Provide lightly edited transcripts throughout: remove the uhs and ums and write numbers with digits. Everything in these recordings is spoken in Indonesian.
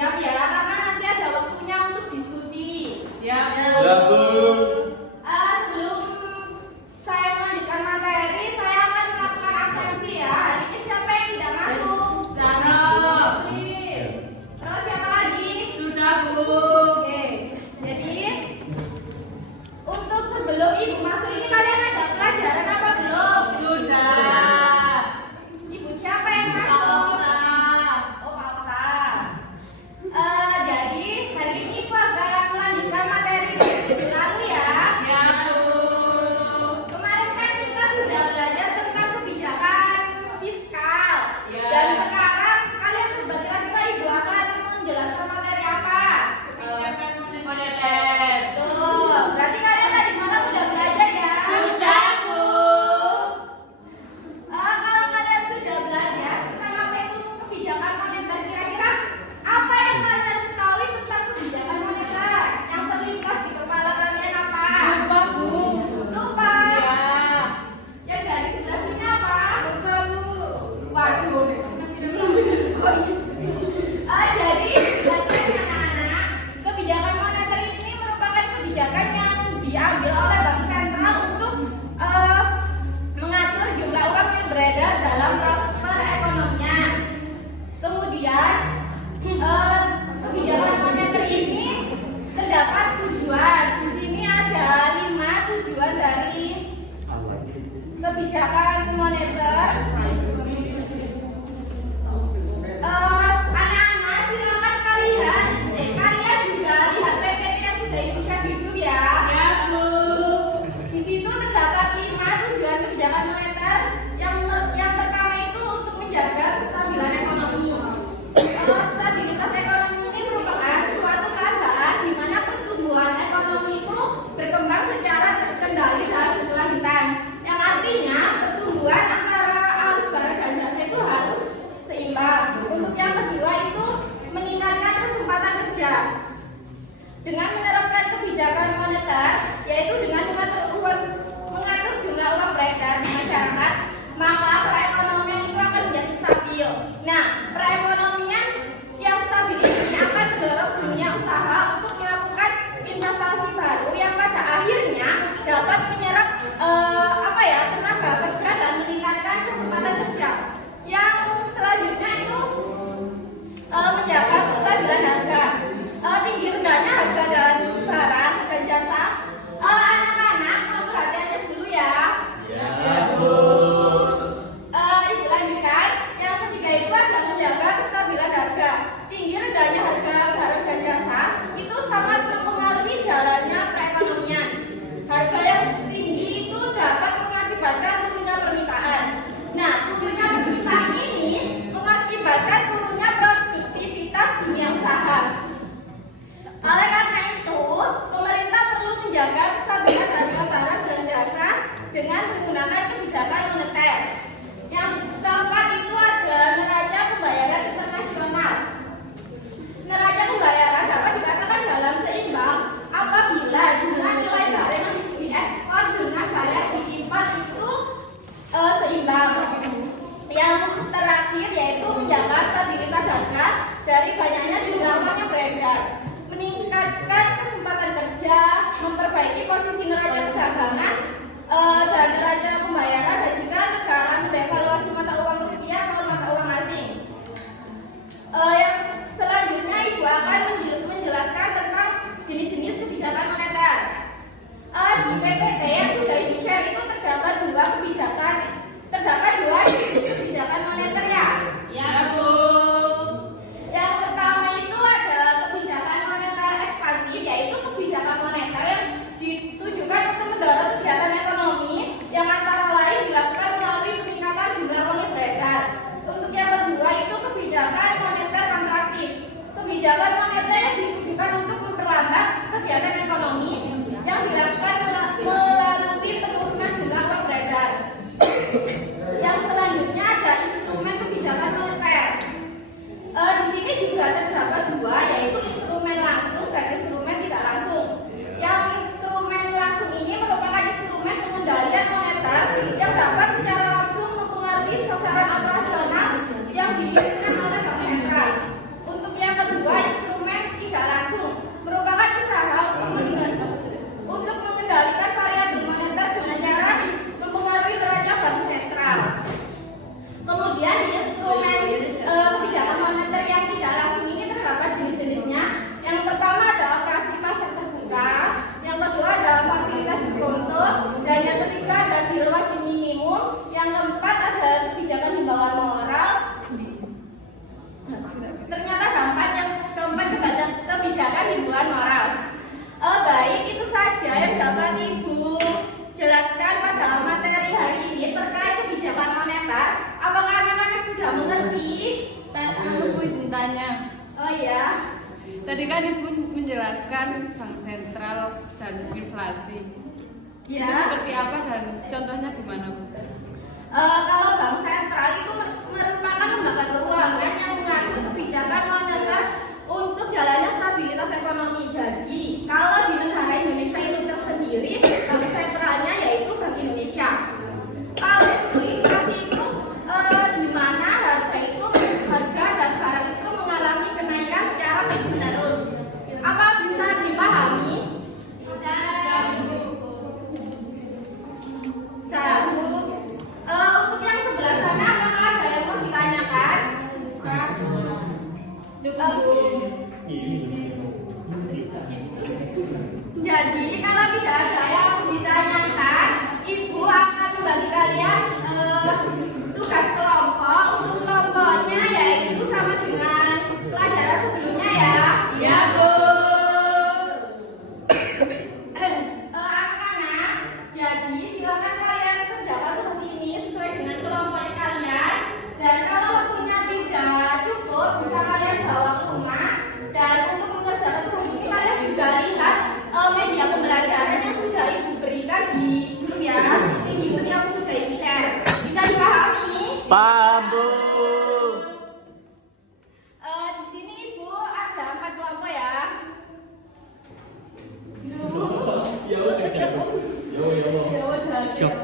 diam ya, karena nanti ada waktunya untuk diskusi. Ya, Bu. Ya, Bu. Sebelum saya melanjutkan materi, saya akan melakukan absensi ya. Hari ini siapa yang tidak masuk? Sarah. Terus siapa lagi? Sudah, Bu. Oke. Jadi untuk sebelum ibu masuk ini kalian ada pelajaran apa belum? Sudah. Ibu siapa yang masuk? Oh, Pak Oka. Jadi hari ini ibu akan melanjutkan materi dari minggu lalu ya. Ya, Bu. Kemarin kan kita sudah belajar tentang kebijakan fiskal. Ya. Dan sekarang kalian tebak kira-kira ibu akan menjelaskan materi apa? Kebijakan moneter. Tuh, berarti kalian tadi malam udah belajar ya? Sudah, Bu. Kalau kalian sudah belajar tentang apa itu kebijakan moneter, kira-kira apa yang kalian ketahui tentang kebijakan moneter? Yang terlintas di kepala kalian apa? Lupa, Bu. Lupa. Ya. Yang dari sebelah sini apa? Lupa, Bu. Waduh. Jadi anak-anak, kebijakan moneter ini merupakan kebijakan yang diambil oleh Bank Sentral untuk mengatur jumlah uang yang beredar dalam perekonomian. Kemudian kebijakan moneter ini terdapat tujuan. Di sini ada 5 tujuan dari kebijakan moneter. Anak-anak silakan kalian juga lihat PPT yang sudah ibu share di grup ya. Ya, Bu. Di situ terdapat 5 tujuan kebijakan moneter. Yang pertama itu untuk menjaga kestabilan ekonomi. Stabilitas ekonomi ini merupakan suatu keadaan di mana pertumbuhan ekonomi itu berkembang secara terkendali dan berkelanjutan. Yang artinya pertumbuhan antara arus barang dan jasa itu harus seimbang. Untuk yang kedua itu meningkatkan kesempatan kerja. Dengan menerapkan kebijakan moneter, yaitu dengan mengatur jumlah uang beredar di masyarakat, maka perekonomian itu akan menjadi stabil. Nah, perekonomian yang stabil ini akan mendorong dunia usaha untuk melakukan investasi baru yang pada akhirnya dapat menyerap tenaga kerja dan meningkatkan kesempatan kerja. Yang selanjutnya itu menjaga kestabilan harga. Tinggi rendahnya harga dan barang dan jasa. Anak-anak perhatiannya dulu ya. Ya, Bu. Ibu lanjutkan. Yang ketiga itu adalah menjaga kestabilan harga. Tinggi rendahnya harga barang dan jasa itu sangat mempengaruhi jalannya perekonomian. Harga yang tinggi itu dapat mengakibatkan turunnya permintaan. Nah, turunnya permintaan ini mengakibatkan turunnya produktivitas dunia usaha. Oleh karena itu, pemerintah perlu menjaga kestabilan harga barang dan jasa dengan menggunakan kebijakan moneter. Yang keempat itu ada neraca pembayaran internasional. Neraca pembayaran dapat dikatakan dalam seimbang apabila jumlah nilai barang yang diekspor dengan barang yang diimpor itu seimbang. Yang terakhir yaitu menjaga stabilitas harga dari banyaknya jumlah uang yang beredar, meningkatkan kesempatan kerja, memperbaiki posisi neraca perdagangan dan neraca pembayaran, dan jika negara mendevaluasi mata uang rupiah atau mata uang asing. Yang selanjutnya ibu akan menjelaskan tentang jenis-jenis kebijakan moneter. Di PPT yang sudah ibu share itu terdapat dua jenis kebijakan moneter ya. Ya, Bu. Yang pertama itu ada kebijakan moneter ekspansif, yaitu kebijakan moneter yang ditujukan untuk mendorong kegiatan ekonomi yang antara lain dilakukan melalui peningkatan jumlah uang yang beredar. Untuk yang kedua itu kebijakan moneter kontraktif. Kebijakan moneter yang ditujukan untuk memperlambat kegiatan ekonomi yang dilakukan melalui penurunan jumlah uang beredar. Yang selanjutnya ada instrumen kebijakan moneter. Di sini juga terdapat dua, yaitu instrumen langsung dan instrumen tidak langsung. Yang instrumen langsung ini merupakan instrumen pengendalian moneter yang dapat secara langsung mempengaruhi sasaran operasional yang diinginkan oleh Bank Sentral. Untuk yang kedua, Tadi kan Ibu menjelaskan bank sentral dan inflasi. Ya. Itu seperti apa dan contohnya gimana, Bu? Kalau bank sentral itu merupakan lembaga keuangan yang mengatur kebijakan moneter untuk jalannya stabilitas ekonomi. Jadi, kalau di negara Indonesia itu tersendiri, bank sentralnya yaitu Bank Indonesia. Kalau untuk inflasi itu di mana harga dan barang itu mengalami kenaikan secara terus-menerus. Apa bisa dipahami? Bisa. Untuk yang sebelah sana apakah ada yang mau ditanyakan? Jadi kalau tidak ada yang ditanyakan, Ibu akan membagi kalian tugas kelompok. Untuk kelompoknya yaitu sama dengan pelajaran sebelumnya ya. Iya, Bu. Anak-anak, jadi silakan kalian kerjakan tugas ini sesuai dengan kelompoknya kalian. Dan kalau waktunya tidak cukup, bisa kalian bawa ke rumah. Dan untuk mengerjakan tugas ini kalian juga lihat media pembelajaran yang sudah Ibu berikan di grup ya. Di grup yang sudah Ibu share. Bisa dipahami? Paham, Bu. Di sini Ibu ada 4 kelompok ya. Siap.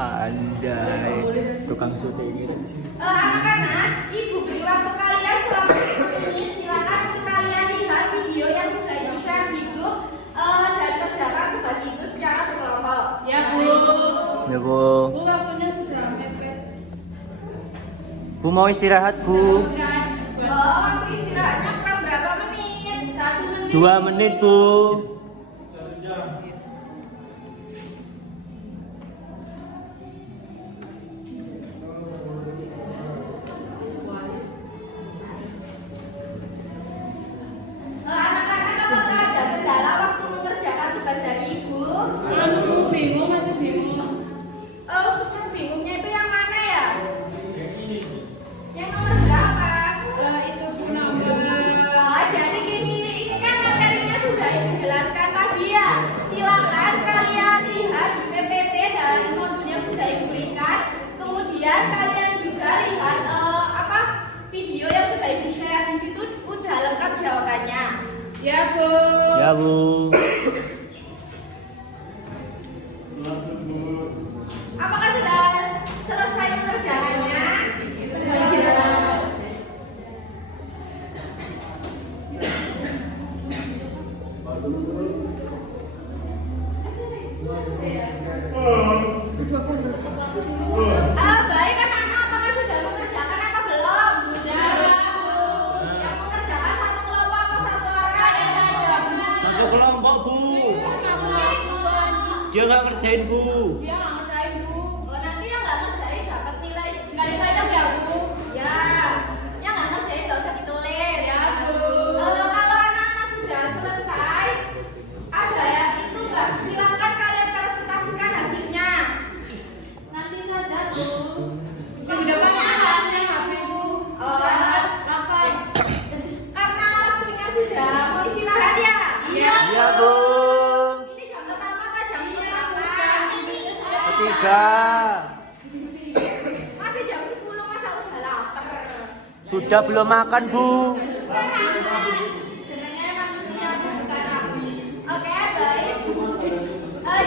Pandai tukang syuting. Anak-anak, Ibu beri waktu kalian selama 10 menit. Silakan untuk kalian lihat video yang sudah Ibu share di grup dan kerjakan tugas itu secara berkelompok. Ya, Bu. Ya, Bu. Bu, waktunya sudah mepet. Bu mau istirahat, Bu. Waktu istirahatnya kurang berapa menit? 1 menit. 2 menit, Bu. Anak-anak, apakah ada kendala waktu mengerjakan tugas dari Ibu? Bu, bingung, masih bingung. Untuk yang bingungnya itu yang mana ya? Yang nomor berapa? Itu Bu nomor. Jadi gini, ini kan materinya sudah Ibu jelaskan tadi ya. Silakan kalian lihat di PPT dan modul yang sudah Ibu berikan. Kemudian kalian juga lihat video yang sudah Ibu share. Di situ udah lengkap jawabannya. Ya, Bu. Ya, Bu. Apakah sudah selesai pengerjaannya? Baik anak-anak, apakah sudah mengerjakan apa belum? Sudah. Yang mengerjakan satu kelompok atau satu orang? Satu kelompok, Bu. Dia nggak ngerjain, Bu. Dia nggak ngerjain, Bu. Nanti yang nggak ngerjain dapat nilai Sekali saja ya, Bu. ya. Yang nggak ngerjain nggak usah ditulis. Ya, Bu. Kalau anak-anak sudah selesai, ada yang itu nggak? Silakan kalian presentasikan hasilnya. Nanti saja, Bu. Minggu depannya ada yang habis, Bu. Lapan. Karena waktunya sudah mau istirahat ya. Iya, Bu. Ini jam pertama apa jam berapa? Ketiga. Masih jam 10, masa udah lapar? Sudah belum makan, Bu. Jenenge manusia bukan nabi. Oke, baik.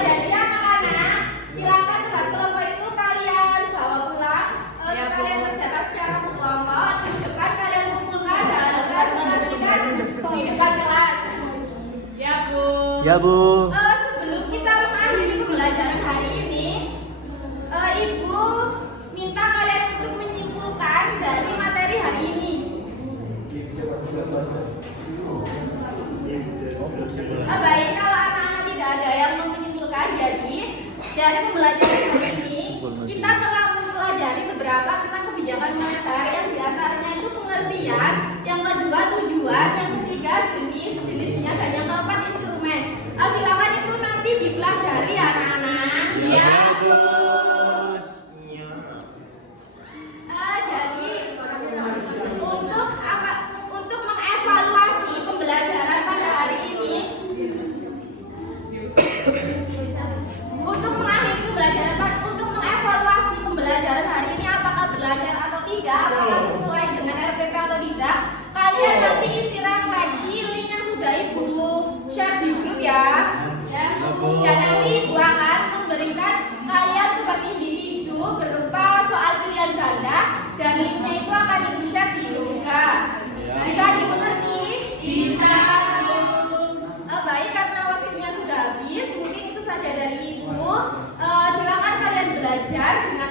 Jadi anak-anak, silakan tugas kelompok itu kalian bawa pulang. Ya, Bu. Kalian kerjakan secara berkelompok. Di depan kalian kumpulkan dan presentasikan di depan kelas. Ya, Bu. Ya, Bu. Sebelum kita mengakhiri pembelajaran hari ini, Ibu minta kalian untuk menyimpulkan dari materi hari ini. Baik, kalau anak-anak tidak ada yang mau menyimpulkan, jadi dari pembelajaran hari ini kita telah mempelajari beberapa tentang kebijakan moneter yang diantaranya itu pengertian, yang kedua tujuan, yang ketiga jenis-jenisnya, dan yang keempat instrumen. Silakan itu nanti dipelajari anak-anak. Ya, Bu. ya. Ya. Dan nanti Ibu akan memberikan kalian tugas individu berupa soal pilihan ganda dan linknya itu akan Ibu share di Yoga. Bisa dimengerti? Bisa. Baik, karena waktunya sudah habis, mungkin itu saja dari Ibu. Silakan kalian belajar dengan